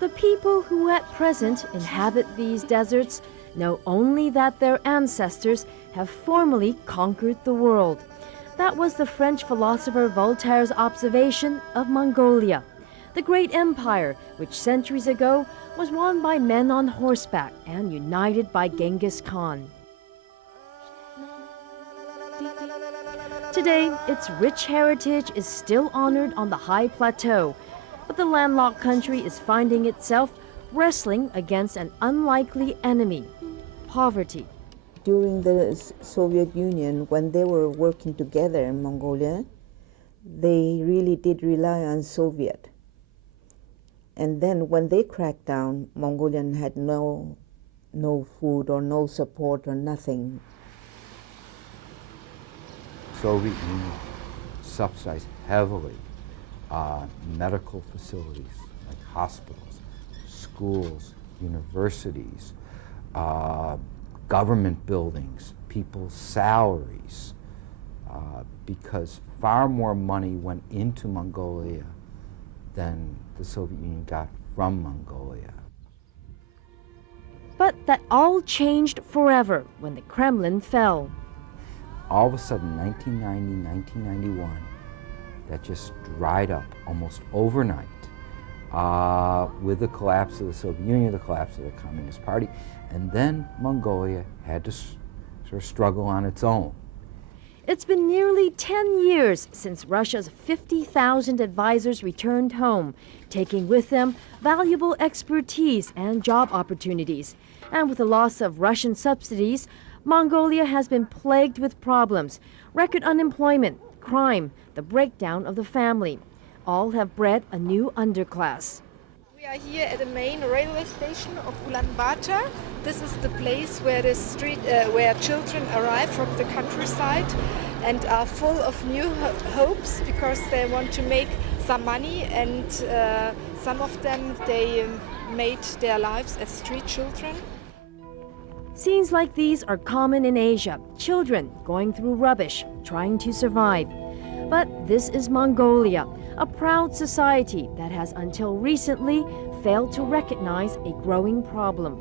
The people who at present inhabit these deserts know only that their ancestors have formerly conquered the world. That was the French philosopher Voltaire's observation of Mongolia, the great empire which centuries ago was won by men on horseback and united by Genghis Khan. Today, its rich heritage is still honored on the high plateau, but the landlocked country is finding itself wrestling against an unlikely enemy: poverty. During the Soviet Union, when they were working together in Mongolia, they really did rely on Soviet. And then when they cracked down, Mongolian had no food or no support or nothing. Soviet Union subsidized heavily medical facilities like hospitals, schools, universities, government buildings, people's salaries, because far more money went into Mongolia than the Soviet Union got from Mongolia. But that all changed forever when the Kremlin fell. All of a sudden, 1990, 1991, that just dried up almost overnight with the collapse of the Soviet Union, the collapse of the Communist Party, and then Mongolia had to sort of struggle on its own. It's been nearly 10 years since Russia's 50,000 advisors returned home, taking with them valuable expertise and job opportunities. And with the loss of Russian subsidies, Mongolia has been plagued with problems: record unemployment, crime, the breakdown of the family. All have bred a new underclass. We are here at the main railway station of Ulaanbaatar. This is the place where the where children arrive from the countryside and are full of new hopes because they want to make some money, and some of them they made their lives as street children. Scenes like these are common in Asia: children going through rubbish, trying to survive. But this is Mongolia, a proud society that has until recently failed to recognize a growing problem.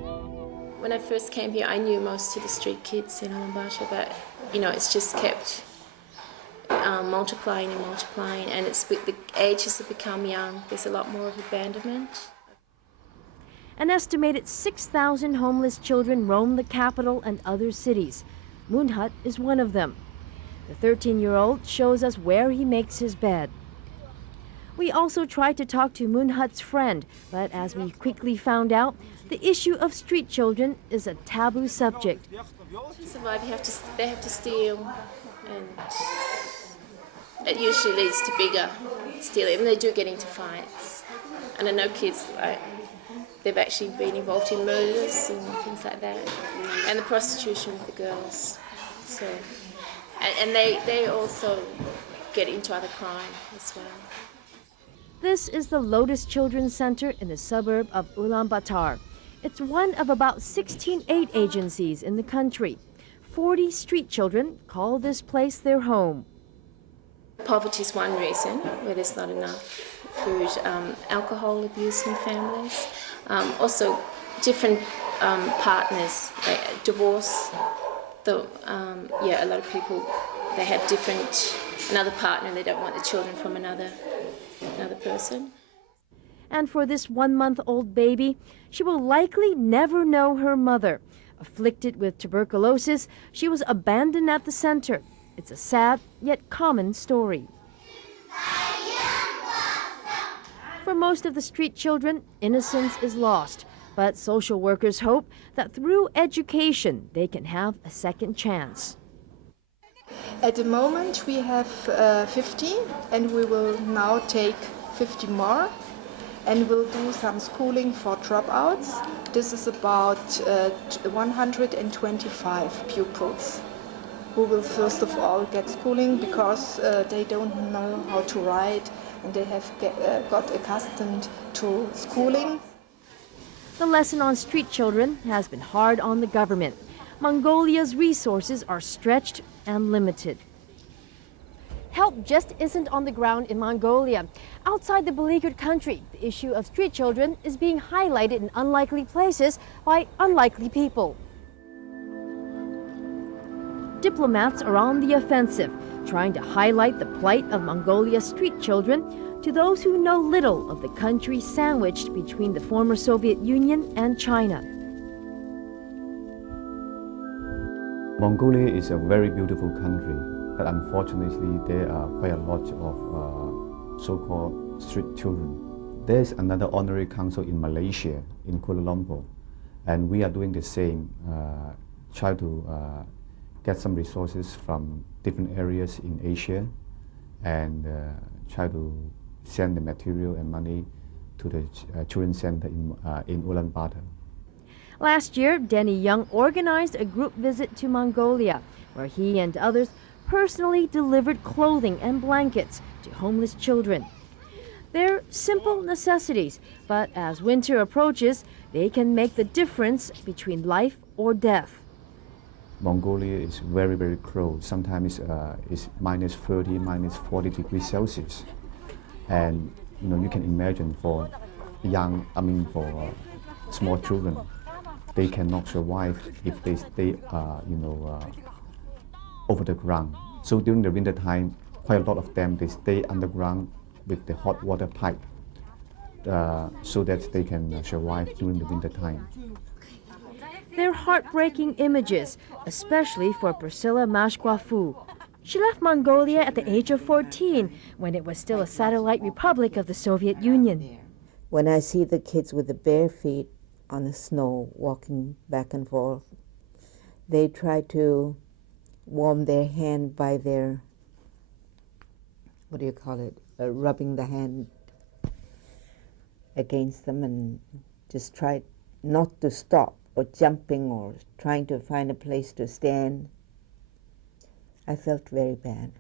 When I first came here, I knew most of the street kids in Ulaanbaatar, but it's just kept multiplying and multiplying, and the ages have become young. There's a lot more of abandonment. An estimated 6,000 homeless children roam the capital and other cities. Munhut is one of them. The 13-year-old shows us where he makes his bed. We also tried to talk to Munhut's friend, but as we quickly found out, the issue of street children is a taboo subject. To survive, they have to steal, and it usually leads to bigger stealing. And they do get into fights. And I know kids, they've actually been involved in murders and things like that, and the prostitution of the girls. So, and they also get into other crime as well. This is the Lotus Children's Center in the suburb of Ulaanbaatar. It's one of about 16 aid agencies in the country. 40 street children call this place their home. Poverty is one reason, where there's not enough food, alcohol abuse in families, also different partners, like divorce. A lot of people, they have another partner, they don't want the children from another person. And for this 1-month-old baby, she will likely never know her mother. Afflicted with tuberculosis, she was abandoned at the center. It's a sad yet common story. For most of the street children, innocence is lost. But social workers hope that through education, they can have a second chance. At the moment, we have 50, and we will now take 50 more, and we'll do some schooling for dropouts. This is about 125 pupils who will first of all get schooling because they don't know how to write, and they have got accustomed to schooling. The lesson on street children has been hard on the government. Mongolia's resources are stretched and limited. help just isn't on the ground in Mongolia. Outside the beleaguered country, the issue of street children is being highlighted in unlikely places by unlikely people. Diplomats are on the offensive, trying to highlight the plight of Mongolia's street children to those who know little of the country sandwiched between the former Soviet Union and China. Mongolia is a very beautiful country, but unfortunately there are quite a lot of so-called street children. There's another honorary council in Malaysia, in Kuala Lumpur, and we are doing the same, try to get some resources from different areas in Asia and try to send the material and money to the children's center in Ulaanbaatar. Last year, Denny Young organized a group visit to Mongolia, where he and others personally delivered clothing and blankets to homeless children. They're simple necessities, but as winter approaches, they can make the difference between life or death. Mongolia is very, very cold. Sometimes it's minus 30, minus 40 degrees Celsius. And you can imagine for for small children, they cannot survive if they stay, over the ground. So during the winter time, quite a lot of them, they stay underground with the hot water pipe so that they can survive during the winter time. They're heartbreaking images, especially for Priscilla Mashkwafu. She left Mongolia at the age of 14, when it was still a satellite republic of the Soviet Union. When I see the kids with the bare feet on the snow walking back and forth, they try to warm their hand by their, rubbing the hand against them and just try not to stop or jumping or trying to find a place to stand. I felt very bad.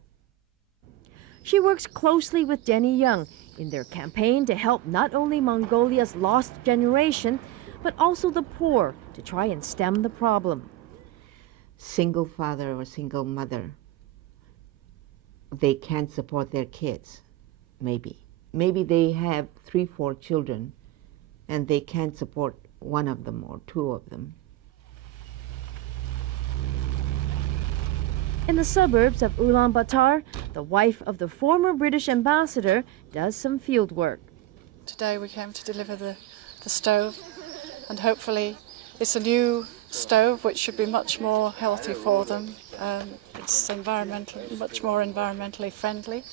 She works closely with Denny Young in their campaign to help not only Mongolia's lost generation, but also the poor, to try and stem the problem. Single father or single mother, they can't support their kids, maybe. Maybe they have 3, 4 children and they can't support one of them or 2 of them. In the suburbs of Ulaanbaatar, the wife of the former British ambassador does some field work. Today we came to deliver the stove, and hopefully it's a new stove which should be much more healthy for them. It's much more environmentally friendly.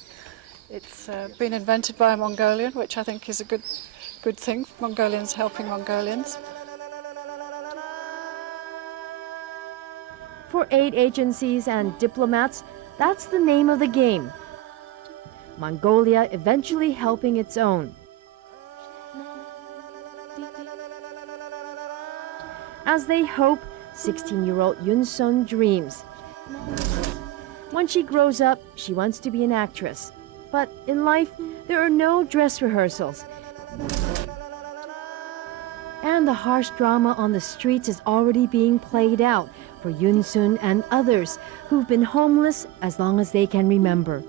It's been invented by a Mongolian, which I think is a good thing. Mongolians helping Mongolians. For aid agencies and diplomats, that's the name of the game. Mongolia eventually helping its own. As they hope, 16-year-old Yun Sun dreams. When she grows up, she wants to be an actress. But in life, there are no dress rehearsals. And the harsh drama on the streets is already being played out for Yun Sun and others who've been homeless as long as they can remember.